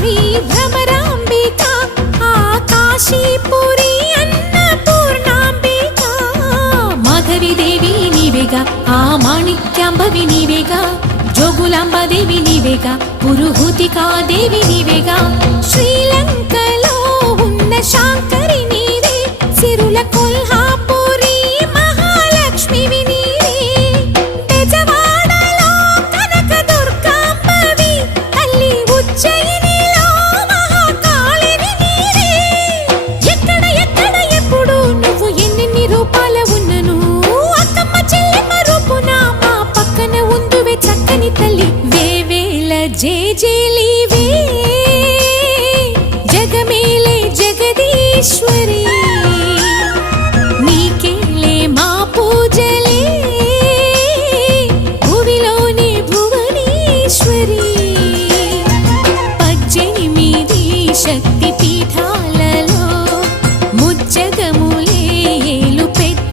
శ్రీ భ్రమరాంబిక ఆకాశీపురి అన్నపూర్ణాంబిక మాధవి దేవి నీవేగా ఆ మాణిక్యాంబవి నీవేగా జోగులాంబదేవి నీవేగా పురుహూతికా దేవి నీవేగా శ్రీలంకలో ఉన్న శాంకరి నీవే సిరుల కొల్హాపురి మహాలక్ష్మివి నీవే బెజవాడలో కనక దుర్గాంబవి తల్లి ఉజ్జయినిలో మహాకాళివి నీవే ఎక్కడ ఎక్కడ ఎప్పుడు నువ్వు ఎన్నెన్ని రూపాల ఉన్నను అక్కమ్మ చెల్లెమ్మ రూపున మా పక్కన ఉందువే చక్కని తల్లి వేవేల జేజేలివే జగమేలే జగదీశ్వరి నీకేలే మా పూజలే భువిలోని భువనేశ్వరి 18 శక్తి పీఠ